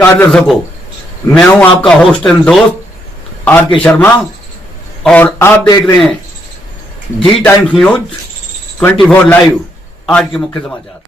नमस्कार दर्शकों, मैं हूं आपका होस्ट एंड दोस्त आर के शर्मा और आप देख रहे हैं जी टाइम्स न्यूज 24 लाइव। आज के मुख्य समाचार।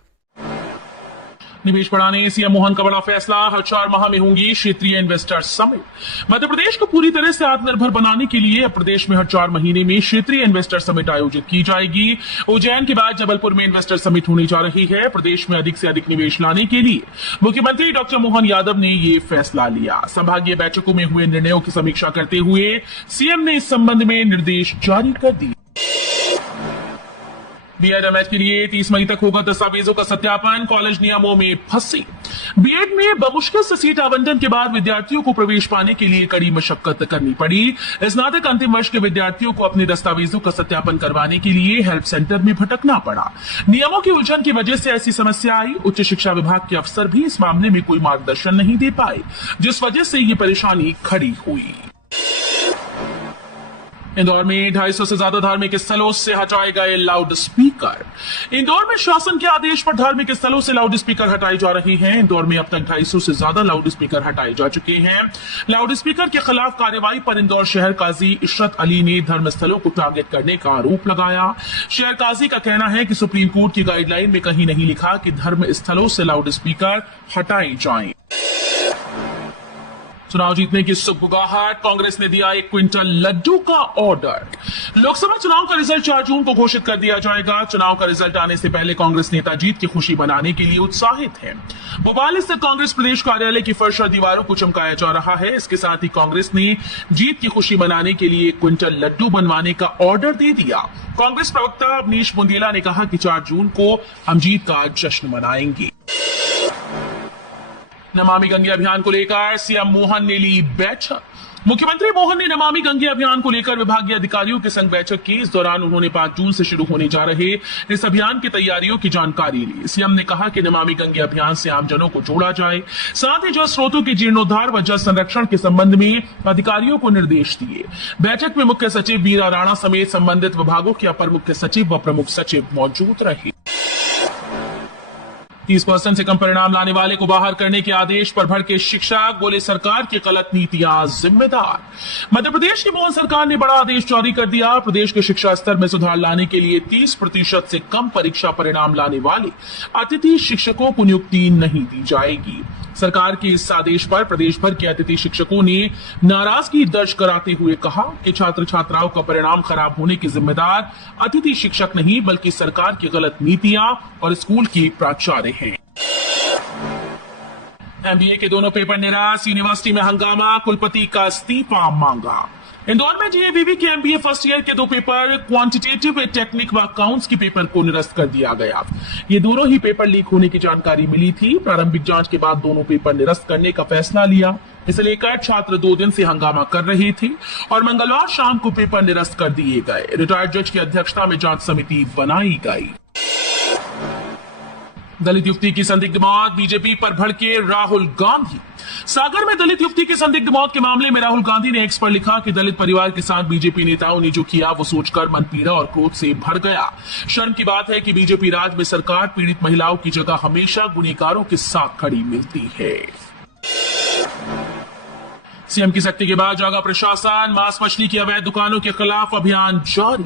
निवेश बढ़ाने सीएम मोहन का बड़ा फैसला, हर 4 माह में होंगी क्षेत्रीय इन्वेस्टर समिट। मध्य प्रदेश को पूरी तरह से आत्मनिर्भर बनाने के लिए अब प्रदेश में हर 4 महीने में क्षेत्रीय इन्वेस्टर समिट आयोजित की जाएगी। उज्जैन के बाद जबलपुर में इन्वेस्टर समिट होने जा रही है। प्रदेश में अधिक से अधिक निवेश लाने के लिए मुख्यमंत्री डॉक्टर मोहन यादव ने ये फैसला लिया। संभागीय बैठकों में हुए निर्णयों की समीक्षा करते हुए सीएम ने इस संबंध में निर्देश जारी कर दिए। बीएड के लिए 30 मई तक होगा दस्तावेजों का सत्यापन, कॉलेज नियमों में फंसी। बीएड में बमुश्किल से सीट आवंटन के बाद विद्यार्थियों को प्रवेश पाने के लिए कड़ी मशक्कत करनी पड़ी। स्नातक अंतिम वर्ष के विद्यार्थियों को अपने दस्तावेजों का सत्यापन करवाने के लिए हेल्प सेंटर में भटकना पड़ा। नियमों की उलझन की वजह से ऐसी समस्या आई। उच्च शिक्षा विभाग के अफसर भी इस मामले में कोई मार्गदर्शन नहीं दे पाए, जिस वजह से ये परेशानी खड़ी हुई। इंदौर में 250 से ज्यादा धार्मिक स्थलों से हटाए गए लाउड स्पीकर। इंदौर में शासन के आदेश पर धार्मिक स्थलों से लाउड स्पीकर हटाए जा रहे हैं। इंदौर में अब तक 250 से ज्यादा लाउड स्पीकर हटाए जा चुके हैं। लाउड स्पीकर के खिलाफ कार्रवाई पर इंदौर शहर काजी इशरत अली ने धर्म स्थलों को टारगेट करने का आरोप लगाया। शहर काजी का कहना है कि सुप्रीम कोर्ट की गाइडलाइन में कहीं नहीं लिखा कि धर्म स्थलों से लाउड स्पीकर हटाए जाएं। चुनाव जीतने की सुगबुगाहट, कांग्रेस ने दिया 1 क्विंटल लड्डू का ऑर्डर। लोकसभा चुनाव का रिजल्ट 4 जून को घोषित कर दिया जाएगा। चुनाव का रिजल्ट आने से पहले कांग्रेस नेता जीत की खुशी मनाने के लिए उत्साहित है। भोपाल स्थित कांग्रेस प्रदेश कार्यालय की फर्श और दीवारों को चमकाया जा रहा है। इसके साथ ही कांग्रेस ने जीत की खुशी मनाने के लिए 1 क्विंटल लड्डू बनवाने का ऑर्डर दे दिया। कांग्रेस प्रवक्ता अवनीश बुंदेला ने कहा कि 4 जून को हम जीत का जश्न मनाएंगे। नमामि गंगे अभियान को लेकर सीएम मोहन ने ली बैठक। मुख्यमंत्री मोहन ने नमामि गंगे अभियान को लेकर विभागीय अधिकारियों के संग बैठक की। इस दौरान उन्होंने 5 जून से शुरू होने जा रहे इस अभियान की तैयारियों की जानकारी ली। सीएम ने कहा कि नमामि गंगे अभियान से आमजनों को जोड़ा जाए, साथ ही जल स्रोतों के जीर्णोद्धार व जल संरक्षण के संबंध में अधिकारियों को निर्देश दिए। बैठक में मुख्य सचिव वीरा राणा समेत संबंधित विभागों के अपर मुख्य सचिव व प्रमुख सचिव मौजूद रहे। 30% से कम परिणाम लाने वाले को बाहर करने के आदेश पर भड़के शिक्षक, बोले सरकार की गलत नीतियां जिम्मेदार। मध्य प्रदेश की मोहन सरकार ने बड़ा आदेश जारी कर दिया। प्रदेश के शिक्षा स्तर में सुधार लाने के लिए 30% से कम परीक्षा परिणाम लाने वाले अतिथि शिक्षकों को नियुक्ति नहीं दी जाएगी। सरकार के इस आदेश पर प्रदेश भर के अतिथि शिक्षकों ने नाराजगी दर्ज कराते हुए कहा कि छात्र छात्राओं का परिणाम खराब होने के जिम्मेदार अतिथि शिक्षक नहीं बल्कि सरकार की गलत नीतियां और स्कूल की प्राचार्य हैं। एमबीए के दोनों पेपर निरस्त, यूनिवर्सिटी में हंगामा, कुलपति का इस्तीफा मांगा। इंदौर में जेएवीवी के एमबीए फर्स्ट ईयर के 2 पेपर क्वांटिटेटिव टेक्निक व अकाउंट्स के पेपर को निरस्त कर दिया गया। ये दोनों ही पेपर लीक होने की जानकारी मिली थी। प्रारंभिक जांच के बाद दोनों पेपर निरस्त करने का फैसला लिया। इसे लेकर छात्र 2 दिन से हंगामा कर रहे थे और मंगलवार शाम को पेपर निरस्त कर दिए गए। रिटायर्ड जज की अध्यक्षता में जांच समिति बनाई गई। दलित युवती की संदिग्ध मौत, बीजेपी पर भड़के राहुल गांधी। सागर में दलित युवती की संदिग्ध मौत के मामले में राहुल गांधी ने एक्स पर लिखा कि दलित परिवार के साथ बीजेपी नेताओं ने जो किया वो सोचकर मन पीड़ा और क्रोध से भर गया। शर्म की बात है कि बीजेपी राज में सरकार पीड़ित महिलाओं की जगह हमेशा गुनहगारों के साथ खड़ी मिलती है। सीएम की सख्ती के बाद जागा प्रशासन, मांस मछली की अवैध दुकानों के खिलाफ अभियान जारी।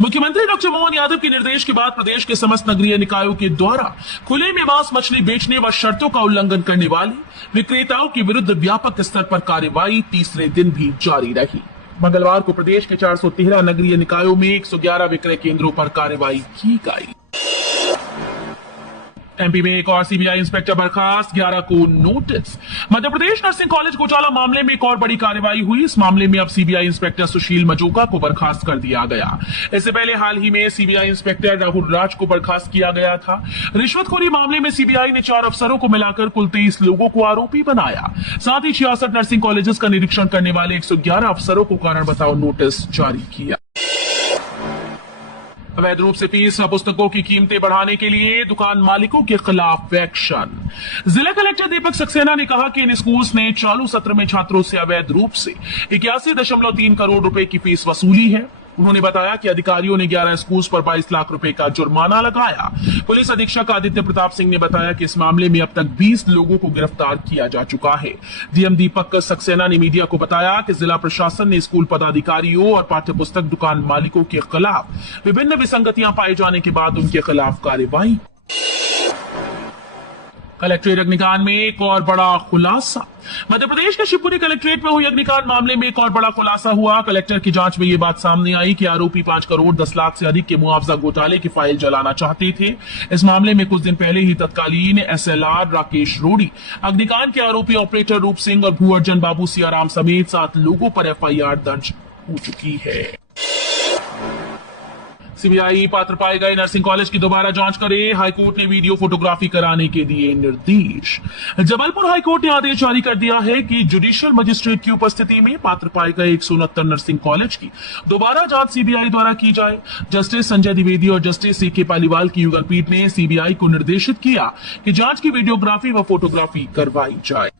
मुख्यमंत्री डॉक्टर मोहन यादव के निर्देश के बाद प्रदेश के समस्त नगरीय निकायों के द्वारा खुले में मांस मछली बेचने व शर्तों का उल्लंघन करने वाले विक्रेताओं के विरुद्ध व्यापक स्तर पर कार्रवाई तीसरे दिन भी जारी रही। मंगलवार को प्रदेश के 413 नगरीय निकायों में 111 विक्रय केंद्रों पर कार्रवाई की गई। एमपी में एक और सीबीआई इंस्पेक्टर बर्खास्त, 11 को notice. Madhya Pradesh nursing college घोटाला मामले में एक और बड़ी कार्रवाई हुई। इस मामले में अब सीबीआई इंस्पेक्टर सुशील मजोका को बर्खास्त कर दिया गया। इससे पहले हाल ही में सीबीआई इंस्पेक्टर राहुल राज को बर्खास्त किया गया था। रिश्वतखोरी मामले में सीबीआई ने 4 अफसरों को मिलाकर कुल 23 लोगों को आरोपी बनाया। साथ ही 66 नर्सिंग कॉलेजेस का निरीक्षण करने वाले 111 अफसरों को कारण बताओ नोटिस जारी किया। अवैध रूप से फीस व पुस्तकों की कीमतें बढ़ाने के लिए दुकान मालिकों के खिलाफ एक्शन। जिला कलेक्टर दीपक सक्सेना ने कहा कि इन स्कूल्स ने चालू सत्र में छात्रों से अवैध रूप से 81.3 करोड़ रुपए की फीस वसूली है। उन्होंने बताया कि अधिकारियों ने 11 स्कूल्स पर 22 लाख रुपए का जुर्माना लगाया। पुलिस अधीक्षक आदित्य प्रताप सिंह ने बताया कि इस मामले में अब तक 20 लोगों को गिरफ्तार किया जा चुका है। डीएम दीपक सक्सेना ने मीडिया को बताया कि जिला प्रशासन ने स्कूल पदाधिकारियों और पाठ्यपुस्तक दुकान मालिकों के खिलाफ विभिन्न विसंगतियां पाए जाने के बाद उनके खिलाफ कार्रवाई। कलेक्ट्रेट अग्निकांड में एक और बड़ा खुलासा। मध्य प्रदेश के शिवपुरी कलेक्ट्रेट में हुई अग्निकांड मामले में एक और बड़ा खुलासा हुआ। कलेक्टर की जांच में यह बात सामने आई कि आरोपी 5 करोड़ 10 लाख से अधिक के मुआवजा घोटाले की फाइल जलाना चाहते थे। इस मामले में कुछ दिन पहले ही तत्कालीन एसएलआर राकेश रोड़ी, अग्निकांड के आरोपी ऑपरेटर रूप सिंह और भू अर्जन बाबू सियाराम समेत 7 लोगों पर एफआईआर दर्ज हो चुकी है। सीबीआई पात्र पाए गए नर्सिंग कॉलेज की दोबारा जांच करे, हाईकोर्ट ने वीडियो फोटोग्राफी कराने के दिए निर्देश। जबलपुर हाईकोर्ट ने आदेश जारी कर दिया है कि जुडिशियल मजिस्ट्रेट की उपस्थिति में पात्र पाए गए 169 नर्सिंग कॉलेज की दोबारा जांच सीबीआई द्वारा की जाए। जस्टिस संजय द्विवेदी और जस्टिस ए के पालीवाल की युगल पीठ ने सीबीआई को निर्देशित किया कि जांच की वीडियोग्राफी व फोटोग्राफी करवाई जाए।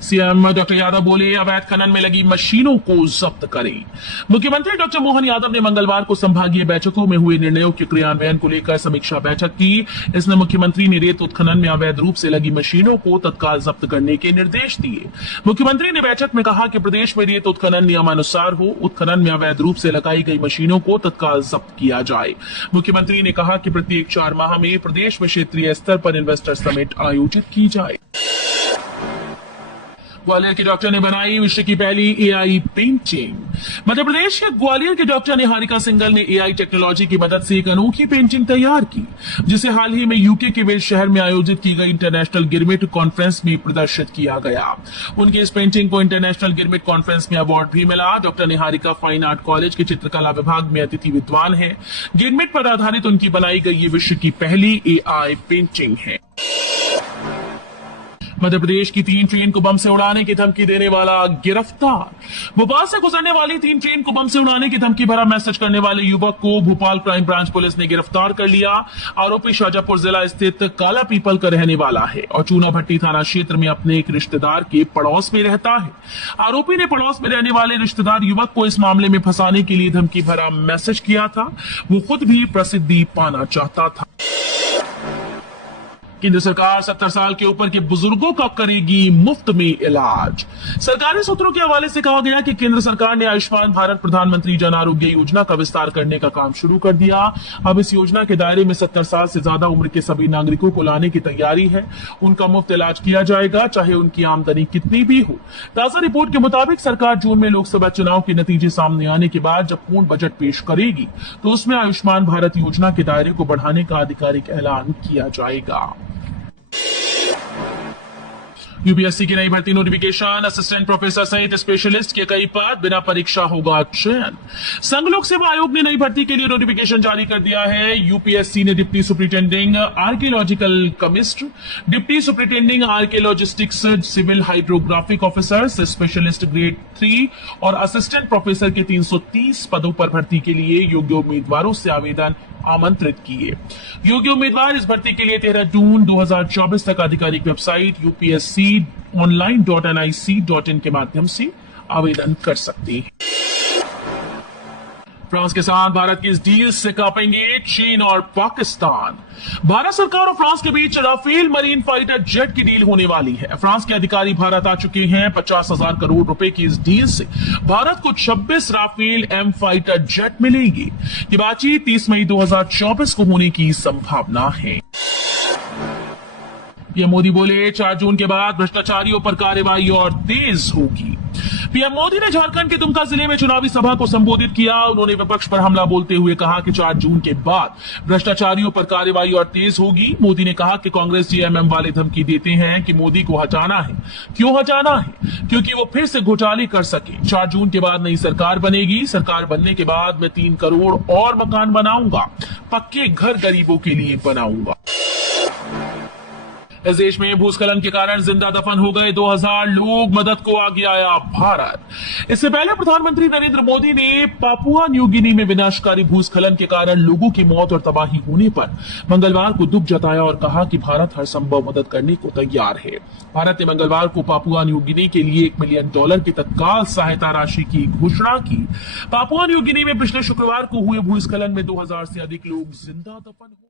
सीएम डॉक्टर यादव बोले, अवैध खनन में लगी मशीनों को जब्त करें। मुख्यमंत्री डॉक्टर मोहन यादव ने मंगलवार को संभागीय बैठकों में हुए निर्णयों के क्रियान्वयन को लेकर समीक्षा बैठक की। इसमें मुख्यमंत्री ने रेत उत्खनन में अवैध रूप से लगी मशीनों को तत्काल जब्त करने के निर्देश दिए। मुख्यमंत्री ने बैठक में कहा कि प्रदेश में रेत उत्खनन नियमानुसार हो, उत्खनन में अवैध रूप से लगाई गई मशीनों को तत्काल जब्त किया जाए। मुख्यमंत्री ने कहा कि प्रत्येक 4 माह में प्रदेश में क्षेत्रीय स्तर पर इन्वेस्टर समिट आयोजित की जाए। ग्वालियर के डॉक्टर ने बनाई विश्व की पहली एआई पेंटिंग। मध्य प्रदेश के ग्वालियर के डॉक्टर निहारिका सिंघल ने एआई टेक्नोलॉजी की मदद से एक अनोखी पेंटिंग तैयार की, जिसे हाल ही में यूके के वेल्स शहर में आयोजित की गई इंटरनेशनल गिरमिट कॉन्फ्रेंस में प्रदर्शित किया गया। उनकी इस पेंटिंग को इंटरनेशनल गिरमिट कॉन्फ्रेंस में अवार्ड भी मिला। Doctor Niharika fine art college के चित्रकला विभाग में अतिथि विद्वान है। गिरमिट पर आधारित उनकी बनाई गई ये विश्व की पहली एआई पेंटिंग है। मध्य प्रदेश की 3 ट्रेन को बम से उड़ाने की धमकी देने वाला गिरफ्तार। भोपाल से गुजरने वाली 3 ट्रेन को बम से उड़ाने की धमकी भरा मैसेज करने वाले युवक को भोपाल क्राइम ब्रांच पुलिस ने गिरफ्तार कर लिया। आरोपी शाजापुर जिला स्थित काला पीपल का रहने वाला है और चूना भट्टी थाना क्षेत्र में अपने एक रिश्तेदार के पड़ोस में रहता है। आरोपी ने पड़ोस में रहने वाले रिश्तेदार युवक को इस मामले में फंसाने के लिए धमकी भरा मैसेज किया था। वो खुद भी प्रसिद्धि पाना चाहता था। केंद्र सरकार 70 साल के ऊपर के बुजुर्गों का करेगी मुफ्त में इलाज। सरकारी सूत्रों के हवाले से कहा गया कि केंद्र सरकार ने आयुष्मान भारत प्रधानमंत्री जन आरोग्य योजना का विस्तार करने का काम शुरू कर दिया। अब इस योजना के दायरे में 70 साल से ज्यादा उम्र के सभी नागरिकों को लाने की तैयारी है। उनका मुफ्त इलाज किया जाएगा, चाहे उनकी आमदनी कितनी भी हो। ताजा रिपोर्ट के मुताबिक सरकार जून में लोकसभा चुनाव के नतीजे सामने आने के बाद जब पूर्ण बजट पेश करेगी तो उसमें आयुष्मान भारत योजना के दायरे को बढ़ाने का आधिकारिक ऐलान किया जाएगा। यूपीएससी की नई भर्ती नोटिफिकेशन, असिस्टेंट प्रोफेसर सहित स्पेशलिस्ट के कई पद, बिना परीक्षा होगा चयन। संघ लोक सेवा आयोग ने नई भर्ती के लिए नोटिफिकेशन जारी कर दिया है। यूपीएससी ने deputy superintending archaeological chemist, deputy superintending archaeologists, civil hydrographic officers, specialist grade 3 और असिस्टेंट प्रोफेसर के 330 पदों पर भर्ती के लिए योग्य उम्मीदवारों से आवेदन आमंत्रित किए। योग्य उम्मीदवार इस भर्ती के लिए 13 जून 2024 तक आधिकारिक वेबसाइट upsc.online.nic.in के माध्यम से आवेदन कर सकते हैं। फ्रांस के साथ भारत की इस डील से कांपेंगे चीन और पाकिस्तान। भारत सरकार और फ्रांस के बीच राफेल मरीन फाइटर जेट की डील होने वाली है। फ्रांस के अधिकारी भारत आ चुके हैं। 50,000 करोड़ रुपए की इस डील से भारत को 26 राफेल एम फाइटर जेट मिलेंगे। ये बातचीत 30 मई 2024 को होने की संभावना है। पीएम मोदी बोले, 4 जून के बाद भ्रष्टाचारियों पर कार्रवाई और तेज होगी। पीएम मोदी ने झारखंड के दुमका जिले में चुनावी सभा को संबोधित किया। उन्होंने विपक्ष पर हमला बोलते हुए कहा कि 4 जून के बाद भ्रष्टाचारियों पर कार्रवाई और तेज होगी। मोदी ने कहा कि कांग्रेस जेएमएम वाले धमकी देते हैं कि मोदी को हटाना है। क्यों हटाना है? क्योंकि वो फिर से घोटाले कर सके। 4 जून के बाद नई सरकार बनेगी। सरकार बनने के बाद मैं 3 करोड़ और मकान बनाऊंगा, पक्के घर गरीबों के लिए बनाऊंगा। इस देश में भूस्खलन के कारण जिंदा दफन हो गए 2000 लोग, मदद को आगे आया भारत। इससे पहले प्रधानमंत्री नरेंद्र मोदी ने पापुआ न्यू गिनी में विनाशकारी भूस्खलन के कारण लोगों की मौत और तबाही होने पर मंगलवार को दुख जताया और कहा कि भारत हर संभव मदद करने को तैयार है। भारत ने मंगलवार को पापुआ न्यू गिनी के लिए $1 मिलियन की तत्काल सहायता राशि की घोषणा की। पापुआ न्यू गिनी में पिछले शुक्रवार को हुए भूस्खलन में 2000 से अधिक लोग जिंदा दफन हो